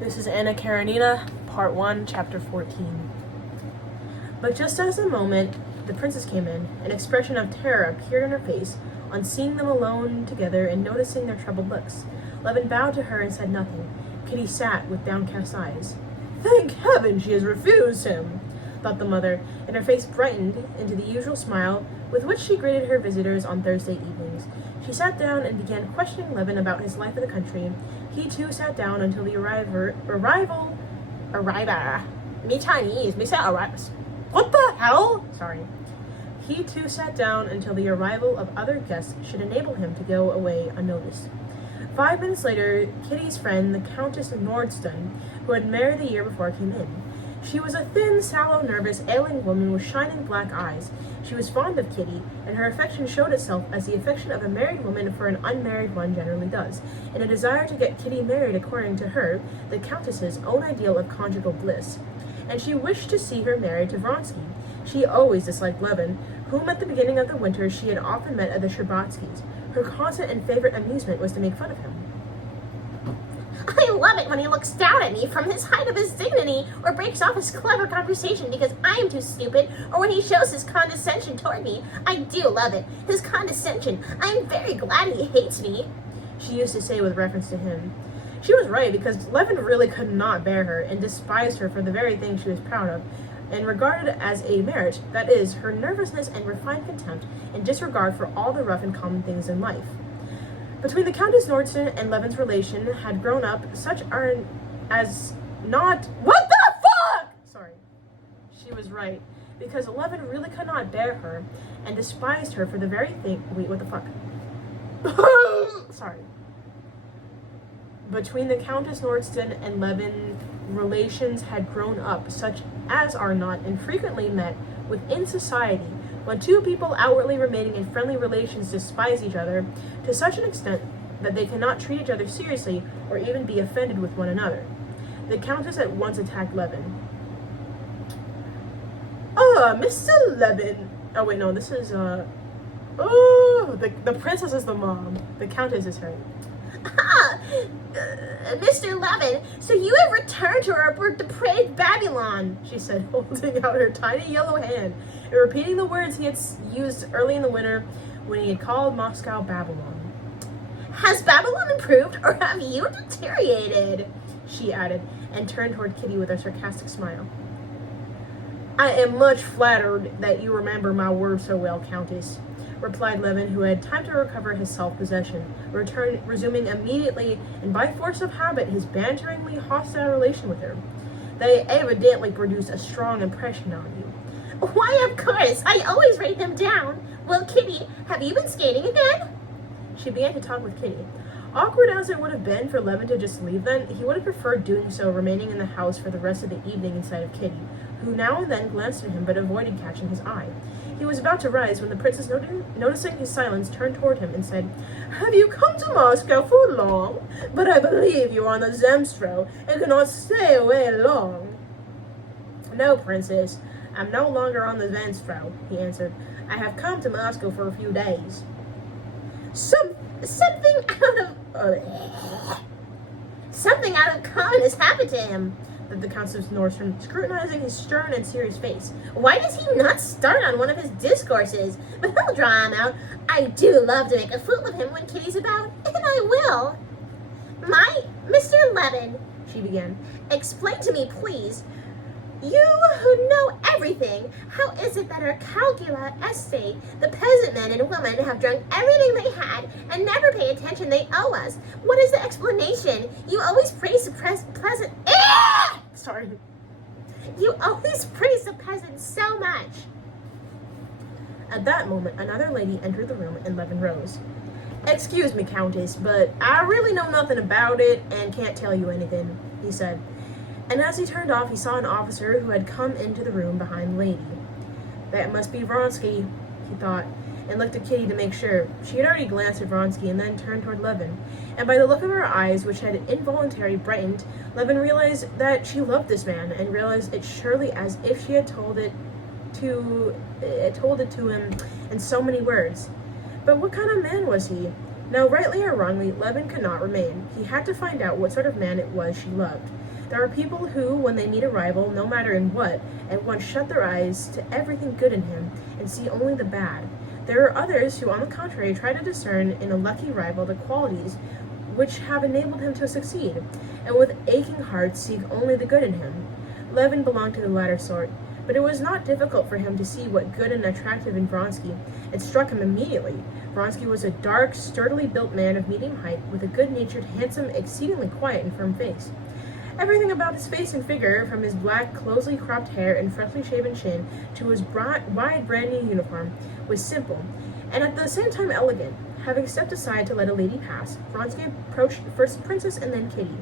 This is Anna Karenina, Part 1, Chapter 14. But just as the moment the princess came in, an expression of terror appeared on her face on seeing them alone together and noticing their troubled looks. Levin bowed to her and said nothing. Kitty sat with downcast eyes. "Thank heaven she has refused him," thought the mother, and her face brightened into the usual smile with which she greeted her visitors on Thursday evenings. She sat down and began questioning Levin about his life in the country. He too sat down until the arrival. Me Chinese, me say arrivals. What the hell? Sorry. He too sat down until the arrival of other guests should enable him to go away unnoticed. 5 minutes later, Kitty's friend, the Countess Nordstern, who had married the year before, came in. She was a thin, sallow, nervous, ailing woman with shining black eyes. She was fond of Kitty, and her affection showed itself as the affection of a married woman for an unmarried one generally does, in a desire to get Kitty married according to her, the Countess's, own ideal of conjugal bliss. And she wished to see her married to Vronsky. She always disliked Levin, whom at the beginning of the winter she had often met at the Sherbatskys'. Her constant and favorite amusement was to make fun of him. "I love it when he looks down at me from his height of his dignity, or breaks off his clever conversation because I am too stupid, or when he shows his condescension toward me. I do love it. His condescension. I am very glad he hates me," she used to say with reference to him. She was right, because Levin really could not bear her, and despised her for the very thing she was proud of, and regarded as a merit, that is, her nervousness and refined contempt and disregard for all the rough and common things in life. Between the Countess Nordstern and Levin's relation had grown up such as not— What the fuck? Sorry. She was right, because Levin really could not bear her, and despised her for the very thing— Wait, what the fuck? Sorry. Between the Countess Nordstern and Levin, relations had grown up such as are not infrequently met within society, when two people outwardly remaining in friendly relations despise each other to such an extent that they cannot treat each other seriously or even be offended with one another. The Countess at once attacked Levin. Mr. Levin. Oh wait, no, this is the princess is the mom. The Countess is her. Mr. Levin, so you have returned to our depraved Babylon," she said, holding out her tiny yellow hand and repeating the words he had used early in the winter when he had called Moscow Babylon. "Has Babylon improved, or have you deteriorated?" she added, and turned toward Kitty with a sarcastic smile. "I am much flattered that you remember my words so well, Countess," replied Levin, who had time to recover his self-possession, resuming immediately and by force of habit his banteringly hostile relation with her. "They evidently produce a strong impression on you." "Why, of course, I always write them down. Well, Kitty, have you been skating again?" She began to talk with Kitty. Awkward as it would have been for Levin to just leave then, he would have preferred doing so, remaining in the house for the rest of the evening in sight of Kitty, who now and then glanced at him but avoided catching his eye. He was about to rise when the princess, noticing his silence, turned toward him and said, "Have you come to Moscow for long? But I believe you are on the Zemstvo and cannot stay away long." "No, princess, I'm no longer on the Zemstvo," he answered. "I have come to Moscow for a few days." Something out of common has happened to him," said the Countess Nordstern, scrutinizing his stern and serious face. "Why does he not start on one of his discourses? But he'll draw him out. I do love to make a fool of him when Kitty's about, and I will." Mr. Levin," she began, "explain to me, please. You who know everything, how is it that our Calcula estate, the peasant men and women have drunk everything they had and never pay attention they owe us? What is the explanation? You always praise the pleasant— Sorry. You always praise the peasants so much." At that moment, another lady entered the room and Levin rose. "Excuse me, Countess, but I really know nothing about it and can't tell you anything," he said. And as he turned off, he saw an officer who had come into the room behind the lady. "That must be Vronsky," he thought, and looked at Kitty to make sure. She had already glanced at Vronsky and then turned toward Levin, and by the look of her eyes, which had involuntarily brightened, Levin realized that she loved this man, and realized it surely as if she had told it to him in so many words. But what kind of man was he? Now, rightly or wrongly, Levin could not remain. He had to find out what sort of man it was she loved. There are people who, when they meet a rival, no matter in what, at once shut their eyes to everything good in him and see only the bad. There are others who, on the contrary, try to discern in a lucky rival the qualities which have enabled him to succeed, and with aching hearts seek only the good in him. Levin belonged to the latter sort, but it was not difficult for him to see what good and attractive in Vronsky. It struck him immediately. Vronsky was a dark, sturdily built man of medium height, with a good-natured, handsome, exceedingly quiet and firm face. Everything about his face and figure, from his black, closely cropped hair and freshly shaven chin to his wide brand-new uniform, was simple, and at the same time elegant. Having stepped aside to let a lady pass, Vronsky approached first the princess and then Kitty.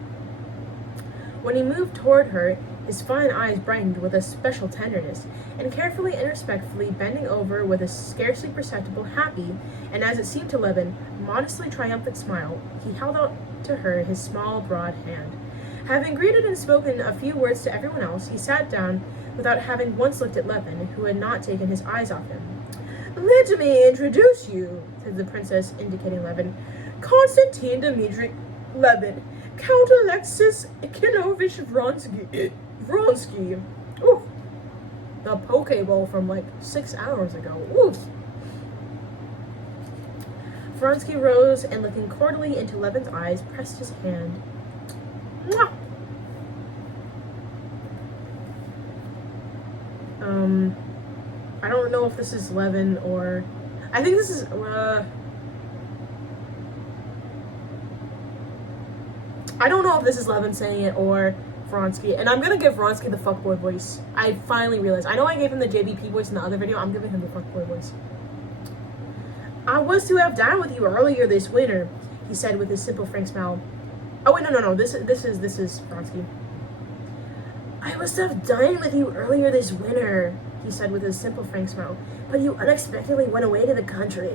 When he moved toward her, his fine eyes brightened with a special tenderness, and carefully and respectfully bending over with a scarcely perceptible happy, and as it seemed to Levin, modestly triumphant smile, he held out to her his small, broad hand. Having greeted and spoken a few words to everyone else, he sat down without having once looked at Levin, who had not taken his eyes off him. "Let me introduce you," said the princess, indicating Levin. "Konstantin Dmitri Levin, Count Alexis Ikinovich Vronsky. Vronsky. Oof. The Pokeball from like 6 hours ago. Oof." Vronsky rose and, looking cordially into Levin's eyes, pressed his hand. Mwah! I don't know if this is Levin or... I think this is... I don't know if this is Levin saying it or Vronsky. And I'm gonna give Vronsky the fuckboy voice. I finally realized. I know I gave him the JBP voice in the other video. I'm giving him the fuckboy voice. "I was to have dined with you earlier this winter," he said with his simple, frank smile. Oh wait, no. This is Vronsky. "I was to have dined with you earlier this winter," he said with his simple, frank smile, "but you unexpectedly went away to the country."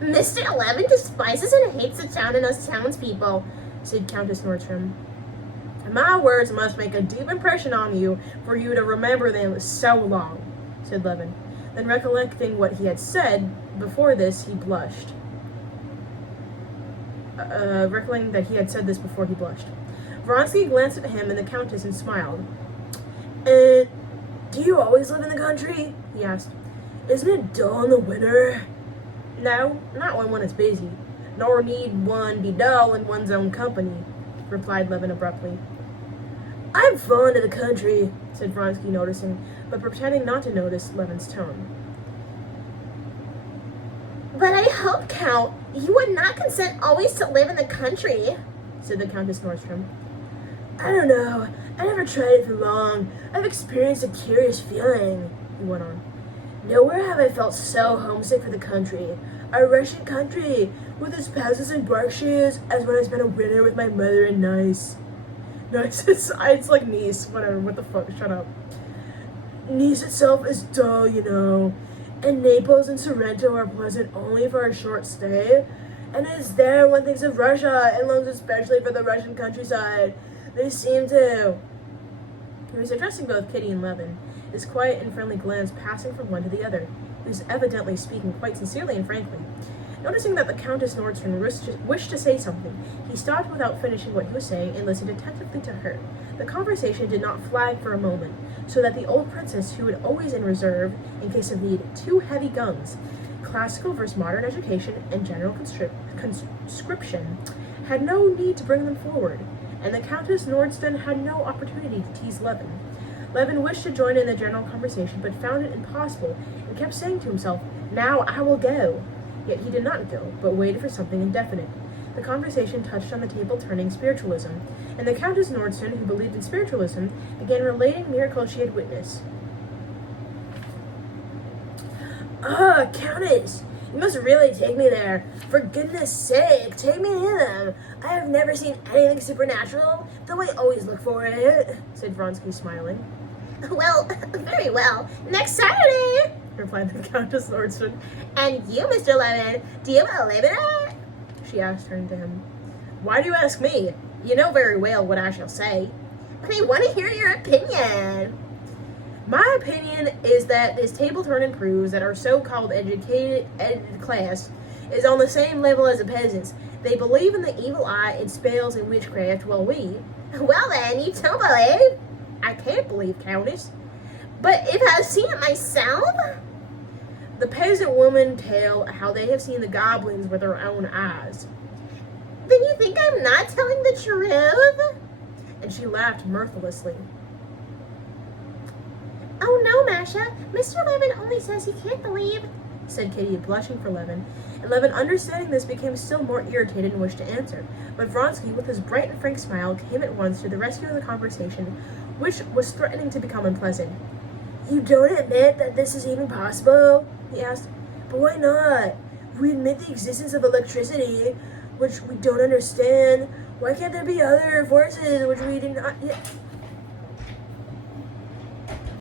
"Mr. Levin despises and hates the town and us townspeople," said Countess Nordstrom. "My words must make a deep impression on you for you to remember them so long," said Levin. Then, recollecting what he had said before this, he blushed. Recollecting that he had said this before, he blushed. Vronsky glanced at him and the countess and smiled. "Do you always live in the country?" he asked. "Isn't it dull in the winter?" "No, not when one is busy, nor need one be dull in one's own company," replied Levin abruptly. "I'm fond of the country," said Vronsky, noticing, but pretending not to notice Levin's tone. "But I hope, Count, you would not consent always to live in the country," said the Countess Nordstrom. "I don't know. I never tried it for long. I've experienced a curious feeling," he went on. "Nowhere have I felt so homesick for the country. Our Russian country, with its passes and Berkshires, as when I spent a winter with my mother in Nice." Nice, it's like Nice, whatever, what the fuck, shut up. "Nice itself is dull, you know, and Naples and Sorrento are pleasant only for a short stay, and it is there one thinks of Russia and longs especially for the Russian countryside. They seem to..." He was addressing both Kitty and Levin, his quiet and friendly glance passing from one to the other. He was evidently speaking quite sincerely and frankly. Noticing that the Countess Nordstrom wished to say something, he stopped without finishing what he was saying and listened attentively to her. The conversation did not flag for a moment, so that the old princess, who had always in reserve, in case of need, 2 heavy guns, classical versus modern education and general conscription, had no need to bring them forward, and the Countess Nordstrom had no opportunity to tease Levin. Levin wished to join in the general conversation, but found it impossible, and kept saying to himself, "Now I will go." Yet he did not go, but waited for something indefinite. The conversation touched on the table-turning spiritualism, and the Countess Nordstrom, who believed in spiritualism, began relating miracles she had witnessed. "Ah, Countess, you must really take me there. For goodness sake, take me in them. I have never seen anything supernatural, though I always look for it," said Vronsky, smiling. "Well, very well. Next Saturday," replied the Countess Nordstrom. "And you, Mr. Levin, do you believe in it?" she asked, turning to him. "Why do you ask me? You know very well what I shall say." "But I want to hear your opinion." "My opinion is that this table-turning proves that our so-called educated class is on the same level as the peasants, They believe in the evil eye, its spells, and witchcraft, while we... Well then, you don't believe? I can't believe, Countess. But if I've seen it myself? The peasant women tell how they have seen the goblins with their own eyes. Then you think I'm not telling the truth? And she laughed mirthlessly. Oh no, Masha. Mr. Levin only says he can't believe, said Kitty, blushing for Levin. And Levin, understanding this, became still more irritated and wished to answer. But Vronsky, with his bright and frank smile, came at once to the rescue of the conversation, which was threatening to become unpleasant. You don't admit that this is even possible? He asked. But why not? We admit the existence of electricity, which we don't understand. Why can't there be other forces which we do not yet?